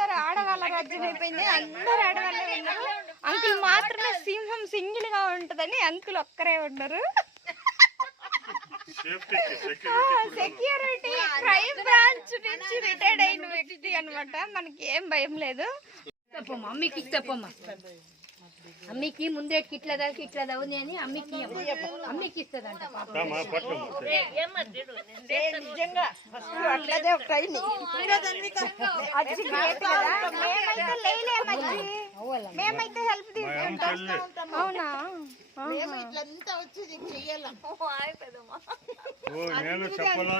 అందరు ఆడవాళ్ళ రాజ్యం అయిపోయింది. అందరు ఆడవాళ్ళే ఉన్నారు. అంకుల్ మాత్రమే సింహం సింగిల్ గా ఉంటదని అంకుల్ ఒక్కరే ఉన్నారు. సెక్యూరిటీ క్రైమ్ బ్రాంచ్ నుంచి రిటైర్డ్ అయిన వ్యక్తి అనమాట. మనకి ఏం భయం లేదు. చెప్పమ్మా అమ్మకి చెప్పమ్మా. అమ్మికి ముందే ఇట్లా అవుంది అని అమ్మికి ఇస్తుందంట. నిజంగా అట్లదే ఒక ట్రైన్. మేమైతే హెల్ప్ తీసుకుంటాం. అవునా?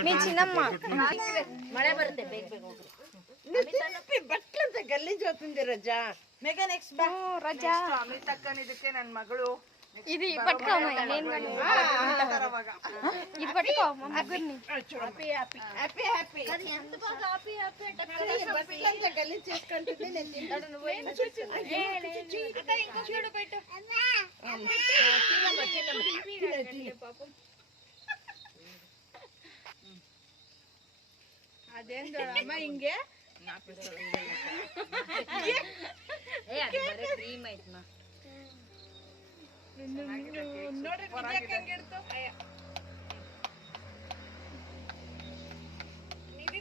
మీ చిన్నమ్మ మಳೆ ಬರುತ್ತೆ ಬೇಗ ಬಟ್ಲಂತ ಗಲೀಜ್ అవుతుంది ರಜಾ. ಮೇಘಾ ನೆಕ್ಸ್ಟ್ ಬಾ ರಜಾ. ಅಮಿತ್ ಅಕ್ಕನ ಇದಕ್ಕೆ ನನ್ನ ಮಗಳು ఇది పట్టుకో ఇది పట్టుకో మా ముగ్గురిని. బట్లంత గలీజ్ చేసుకుంటుంది. నేను అదేందమ్మా ಹಿಂಗೆ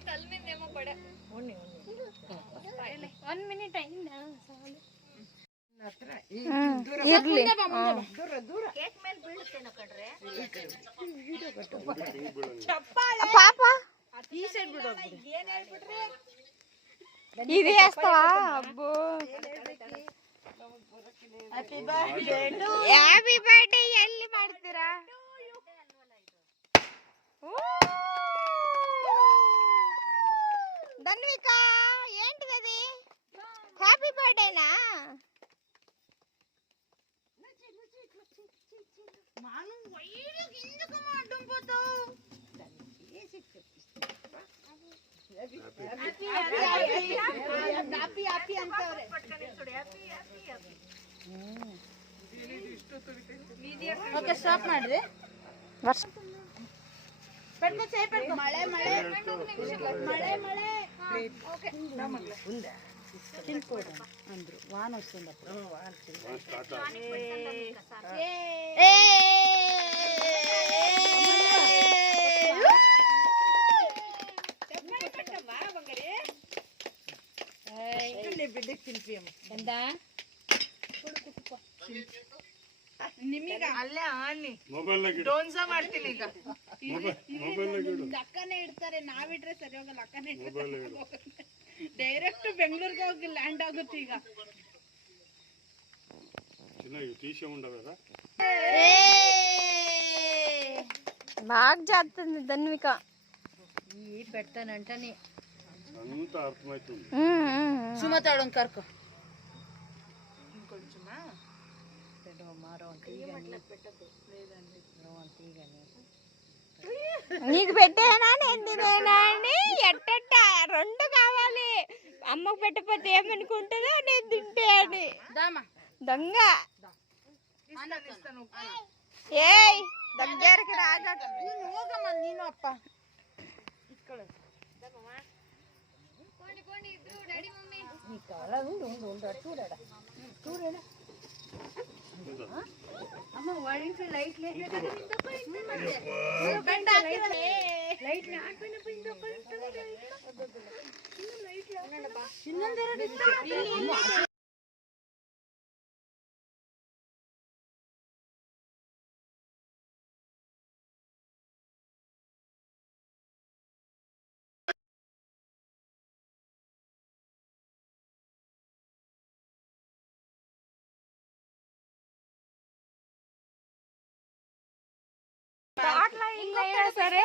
తల్మిందేమో పడే 1 మినిట్ అయిందా? పాప ఇది వేస్తావా? అబ్బో హ్యాపీ బర్త్డే ಎಲ್ಲಿ ಮಾಡ್ತೀರಾ? ధన్విక ఏంటిది? హ్యాపీ బర్త్డేనా? ఓకే స్టాప్ ಮಾಡ್ರಿ. పెట్టుకో చేపెట్టుకో. మಳೆ మಳೆ మಳೆ మಳೆ. ఓకే ఉందా తిన్పోదా అంద్రు వాన వస్తుంది. అప్పుడు వాన ಬಿಡ್ಡಿಗೆ ತಿನ್ಪಿಯಮ್ಮ ಎಂದ ನಿಮಗ ಅಲ್ಲೇ ಆನಿ ಡೋನ್ಸಾ ಮಾಡ್ತೀನಿ. ಈಗ ಅಕ್ಕನೇ ಇಡ್ತಾರೆ, ನಾವಿಟ್ರೆ ಸರಿ ಹೋಗಲ್ಲ. ಅಕ್ಕನೇ ಡೈರೆಕ್ಟ್ ಬೆಂಗಳೂರಿಗೆ ಹೋಗಿ ಲ್ಯಾಂಡ್ ಆಗುತ್ತೆ. ಈಗ బాగా చేస్తుంది ధన్విక. పెడతానంటని సుమతాడు కర్కో నీకు పెట్టేనా నేను తినేనా అని ఎట్టట్ట రెండు కావాలి. అమ్మకు పెట్టకపోతే ఏమనుకుంటుందో నేను తింటే అని. దొంగ ఏయ్ దగ్గరికి రాగా ಹೋಗಮ್ಮ ನೀನು ಅಪ್ಪ. అమ్మ వాడింట్లో లైట్ సరే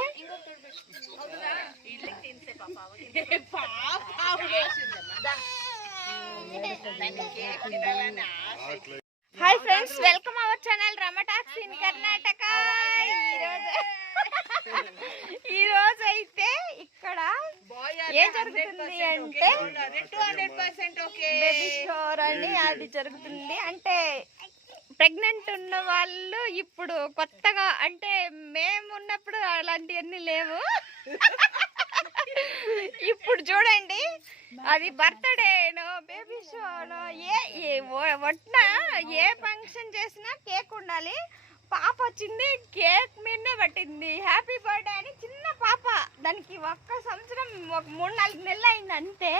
hi friends, welcome our channel రమటాక్స్ ఇన్ కర్ణాటక. ఈ రోజు అయితే ఇక్కడ ఏం జరుగుతుంది అంటే బేబీ షోర్ అని అది జరుగుతుంది. అంటే ప్రెగ్నెంట్ ఉన్న వాళ్ళు ఇప్పుడు కొత్తగా, అంటే మేము ఉన్నప్పుడు అలాంటివన్నీ లేవు. ఇప్పుడు చూడండి, అది బర్త్డేనో బేబీ షోనో ఒట్టిన ఏ ఫంక్షన్ చేసినా కేక్ ఉండాలి. పాప వచ్చింది, కేక్ మీదనే పట్టింది హ్యాపీ బర్త్డే అని. చిన్న పాప, దానికి 1 సంవత్సరం 3-4 నెలలు అయింది అంతే.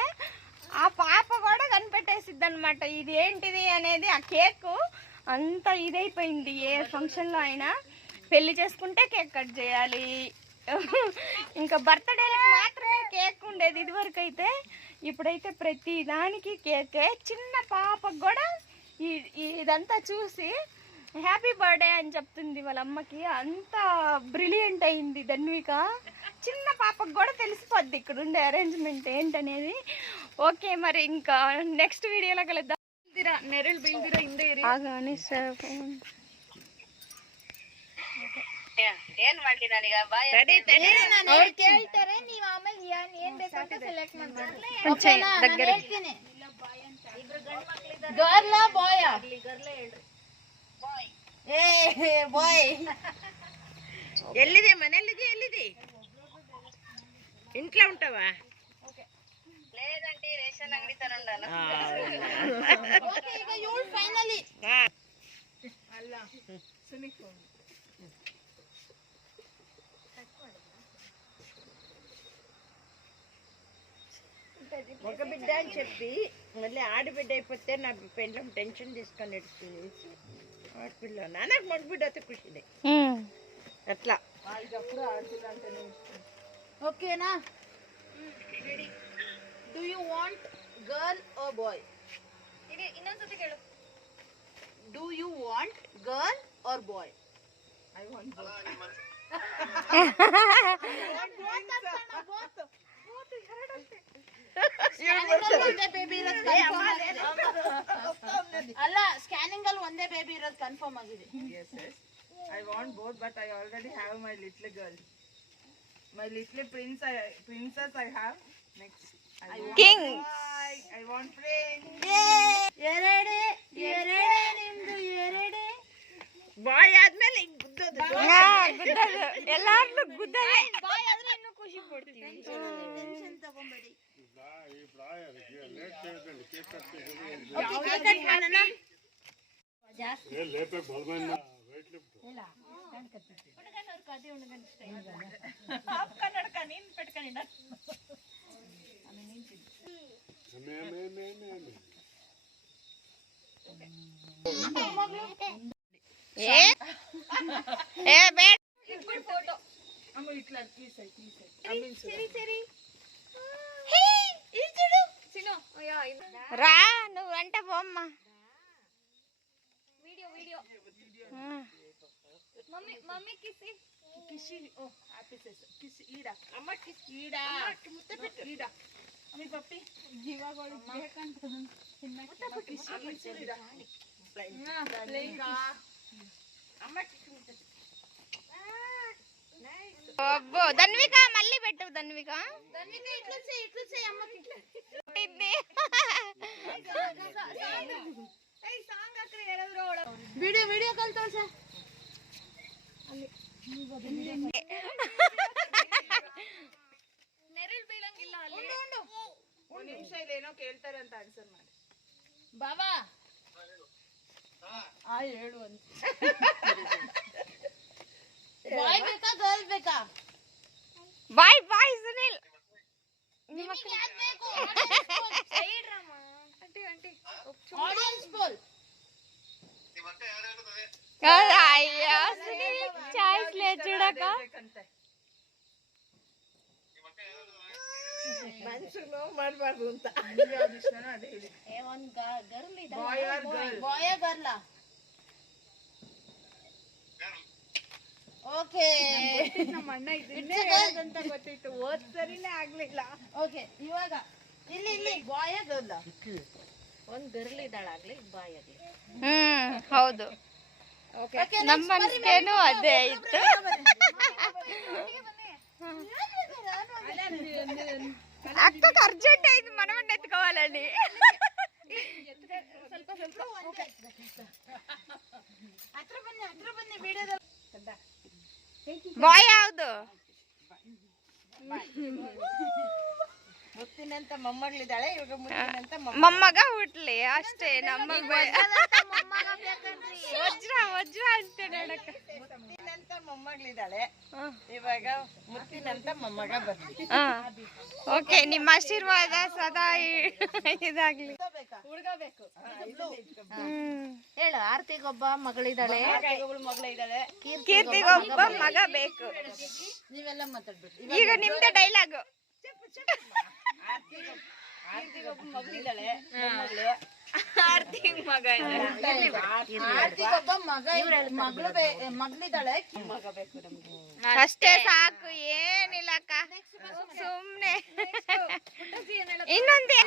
ఆ పాప కూడా కనిపెట్టేసిద్ది అనమాట ఇది ఏంటిది అనేది. ఆ కేక్ అంత ఇదైపోయింది. ఏ ఫంక్షన్లో అయినా పెళ్లి చేసుకుంటే కేక్ కట్ చేయాలి, ఇంకా బర్త్డేలకు మాత్రమే కేక్ ఉండేది ఇదివరకు అయితే. ఇప్పుడైతే ప్రతి దానికి కేకే. చిన్న పాపకు కూడా ఇదంతా చూసి హ్యాపీ బర్త్డే అని చెప్తుంది వాళ్ళ అమ్మకి. అంత బ్రిలియంట్ అయింది ధన్విక. చిన్న పాపకు కూడా తెలిసిపోద్ది ఇక్కడ ఉండే అరేంజ్మెంట్ ఏంటనేది. ఓకే, మరి ఇంకా నెక్స్ట్ వీడియోలో కలుద్దాం. ನೆರಳು ಬೀಳ್ದಿರ ಹಿಂದೆ ಇರಿ. ಏನ್ ಮಾಡ್ಲಿ ನಾನೀಗ ಬಾಯ್ ಅವ್ರು ಕೇಳ್ತಾರೆ, ನೀವ್ ಆಮೇಲೆ ಏನ್ ಬೇಕಂತ ಸೆಲೆಕ್ಟ್ ಮಾಡ್ಬೇಕು. ಗರ್ಲ ಬಾಯ? ಬಾಯ್. ఎల్లిదే మనెల్లిది ఎల్లిది ఇంట్లో ఉంటావా? లేదంటే రేషన్ అంగడి ತರ ఉండాలి. ಈಗ ಇವಳು ಫೈನಲಿ ಅಲ್ಲ ಸುನಿಕು ఒక బిడ్డ అని చెప్పి మళ్ళీ ఆడబిడ్డ అయిపోతే నా పెండ్లం టెన్షన్ తీసుకొని ఎడుతుంది. ఆడపిల్ల నాకు మగ బిడ్డ అయితే ఖుషిదే అట్లా. ಓಕೆನಾ? Do you want girl or boy? ಇನ್ನೊಂದ್ಸತಿ ಕೇಳು. Do you want girl or boy? I want both. ಅಲ್ಲ, ಸ್ಕ್ಯಾನಿಂಗ್ ಅಲ್ಲಿ ಒಂದೇ ಬೇಬಿ ಇರೋದು ಕನ್ಫರ್ಮ್ ಆಗಿದೆ. I want both, but I already have my little girl. My little princess I have. Next. King. I want prince. ಎರಡೇ ನಿಮ್ದು ಎರಡೇ. ಬಾಯ್ ಆದ್ಮೇಲೆ ಹಿಂಗ್ ಗುದ್ದೋದು. ಎಲ್ಲಾರ್ನು ಗುದ್ದೋದು. ಬಾಯ್ ಆದ್ರೆ ಇನ್ನೂ ಖುಷಿ ಪಡ್ತೀವಿ. ಟೆನ್ಷನ್ ತಗೊಂಬೇಡಿ. రా నువ్వు అంటే పోమ్మా. మమ్మీ కిసి Oh, happy face. Kiss Ida. Amma kiss Ida. Mutta pettu Ida. Ami papi. Jivagolu bekantadu. Kiss Ida. Lenka. Amma kiss mutta. అబ్బో ధన్విక మళ్ళీ పెట్టు. ధన్విక ఇట్లా చేయి అమ్మకి. ವಿಡಿಯೋ ಕಾಲ್ ತೋರ್ಸ. ನೆರಳು ಬೀಳಂಗಿಲ್ಲ ಅಲ್ಲಿ. ಒಂದು ನಿಮಿಷ ಇಲ್ಲೇನೋ ಕೇಳ್ತಾರೆ ಅಂತ ಆನ್ಸರ್ ಮಾಡಿ. ಬಾಬಾ ಹೇಳು ಅಂತ. ಬಾಯ್ ಬೇಕಾ ಗರ್ಲ್ ಬೇಕಾ? ಬಾಯ್ ಬಾಯ್ ಸುನಿಲ್. ನಿಮಗೆ ಯಾವ್ದು ಬೇಕು? Audience poll. అయ్యో సునీల్ చాయిస్ లేదు చూడక. ಮನ್ಸನ್ನು ಮಾಡಬಾರ್ದು ಅಂತ ಅದೇ ಹೇಳಿ. ಒಂದು ಗರ್ಲ್ ಇದೆ. Boy or girl? Boy girl? Okay. ನಮ್ಮ ಅಣ್ಣ ಇದನ್ನೇ ಹೇಳೋದಂತ ಗೊತ್ತಿತ್ತು, ಹೋದ್ ಸರಿನೇ ಆಗ್ಲಿಲ್ಲ. ಓಕೆ, ಇವಾಗ ಇಲ್ಲಿ ಬಾಯ್ ಗರ್ಲ್? ಒಂದ್ ಗರ್ಲ್ ಇದ್ದಾಳಾಗ್ಲಿ, ಬಾಯ್ ಆಗ್ಲಿ. ಹೌದು. ನಮ್ಮ ಮನ್ಸಿಗೇನು ಅದೇ ಇತ್ತು. అక్కకు అర్జెంట్ అయింది మనమని ఎత్తుకోవాలని. ಹತ್ರ ಬನ್ನಿ ವಿಡಿಯೋದಲ್ಲಿ. ಬಾಯ್ ಯಾವ್ದು? ಮುತ್ತಿನಂತ ಮೊಮ್ಮಗಳಿದ್ದಾಳೆ, ಇವಾಗ ಮುತ್ತಿನಂತ ಮೊಮ್ಮಗ ಹುಟ್ಲಿ ಅಷ್ಟೇ. ನಮಗ್ ವಜ್ರ ವಜ್ರ ಅಂತ ನೋಡಕ್ಕ. ಮುತ್ತಿನಂತ ಮೊಮ್ಮಗಳಿದ್ದಾಳೆ, ಇವಾಗ ಮುತ್ತಿನಂತ ಮೊಮ್ಮಗ ಬರ್ಲಿ. ಓಕೆ, ನಿಮ್ಮ ಆಶೀರ್ವಾದ ಸದಾ ಇದಾಗ್ಲಿ. ಹುಡುಗ ಬೇಕು. ಹೇಳು, ಆರ್ತಿಗೊಬ್ಬ ಮಗಳಿದ್ದಾಳೆ, ಮಗಳಿದ್ದಾಳೆ, ಕೀರ್ತಿಗೊಬ್ಬ ಮಗ ಬೇಕು. ನೀವೆಲ್ಲ ಮಾತಾಡ್ಬೇಕು. ಈಗ ನಿಮ್ದೇ ಡೈಲಾಗು. ಆರ್ತಿಗೊಬ್ಬ ಮಗಳಿದ್ದಾಳೆ, ಆರ್ತಿಗ್ ಮಗ ಆರ್ತಿಗೊಬ್ಬ ಮಗಳಿದ್ದಾಳೆ, ಮಗ ಬೇಕು ನಮ್ಗೆ. ಅಷ್ಟೇ ಸಾಕು, ಏನಿಲ್ಲಕ್ಕ. ಸುಮ್ನೆ ಇನ್ನೊಂದೇ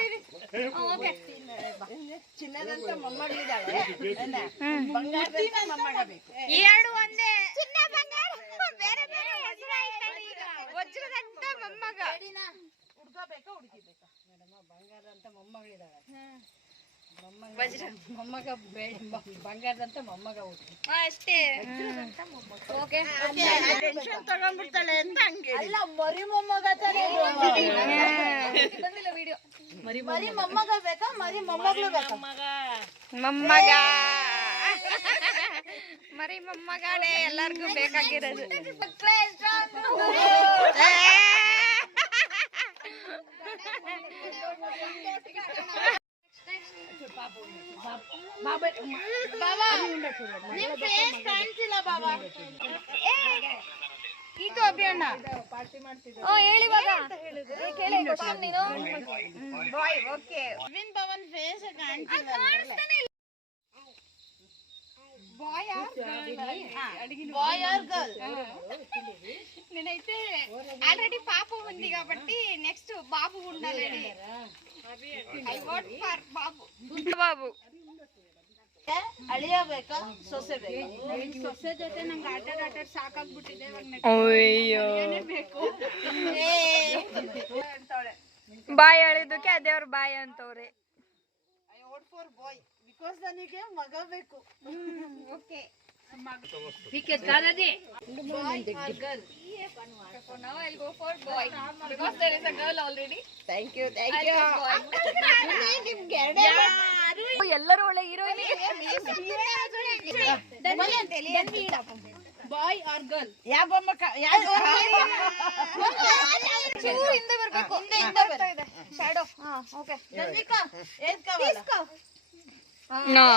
ಚಿನ್ನದಂತ ಮೊಮ್ಮಗಳಿದ್ದಾಳೆ, ಬಂಗಾರದಂತ ಮೊಮ್ಮಗ ಬೇಕು. ಎರಡು ಒಂದೇ. ಚಿನ್ನ ಬಂಗಾರ ಬೇರೆ ಬೇರೆ ವಜ್ರ ಆಯ್ತಲ್ಲ ಈಗ. ವಜ್ರದಂತ ಮೊಮ್ಮಗ. ಹುಡುಗ ಬೇಕಾ ಹುಡುಗಿ ಬೇಕಾ? ಮೇಡಮ್ ಬಂಗಾರದಂತ ಮೊಮ್ಮಗಳಿದ್ದಾಳೆ, ವಜ್ರ ಮೊಮ್ಮಗ ಬಂಗಾರದಂತ ಮೊಮ್ಮಗ ಹುಡುಗಿ ಅಷ್ಟೇ. ಓಕೆ, ಟೆನ್ಷನ್ ತಗೊಂಡ್ಬಿಡ್ತಾಳೆ ಅಂತ ಹಂಗೆ. ಅಲ್ಲ, ಮರಿ ಮೊಮ್ಮಗ ತಾನೇ. ಬಂದಿಲ್ಲ ವಿಡಿಯೋ. ಮರಿ ಮೊಮ್ಮಗ ಬೇಕಾ, ಮರಿ ಮೊಮ್ಮಗಳು ಬೇಕಾ? ಮೊಮ್ಮಗ, ಮರಿ ಮೊಮ್ಮಗನೇ ಎಲ್ಲರಿಗೂ ಬೇಕಾಗಿರೋದು. ಇದು ಅಭಿಯಣ್ಣ ಪಾರ್ಟಿ ಮಾಡ್ತಿದ್ದೆ. ಹೇಳಿ ಇವಾಗ. ಕೇಳಿ ಕ್ವಶನ್ ನೀನು. Boy, okay. Aravind Bhavan face ಕಾಣ್ತಿಲ್ಲ. Boy boy or girl? నేనైతే ఆల్రెడీ పాప ఉంది కాబట్టి నెక్స్ట్ బాబు ఉండాలని. ఐ వాంట్ ఫర్ బాబు. బాబు ಅಳಿಯ ಬೇಕಾ, ಸೊಸೆ ಬೇಕಾ? ಸೊಸೆ ಜೊತೆ ನಂಗೆ ಆಟ ಸಾಕಾಗ್ಬಿಟ್ಟಿದೆ. ಅಯ್ಯೋ, ಬಾಯ್ ಹೇಳಿದಕ್ಕೆ ಅದೇ ಅವ್ರ ಬಾಯ್ ಅಂತವ್ರೆ. I vote for boy because ನನಗೆ ಮಗ ಬೇಕು. ಓಕೆ, ठीक है, दादाजी. boy or girl? For now I'll go for boy because there is a girl already. Thank you. ಎಲ್ಲರೂ ಒಳ್ಳೆ ಹೀರೋಯಿನ್. Bye or girl? ಯಾವ ಬೊಮ್ಮಕ್ಕ? ಹಿಂದೆ ಬರ್ಬೇಕು. ಹಿಂದೆ ಬರ್ತಾ ಇದೆ ಶಾಡೋ. ಓಕೆ, ನವಿಕಾ ಏನ್ ಕಾವಾಲ? ನೋ.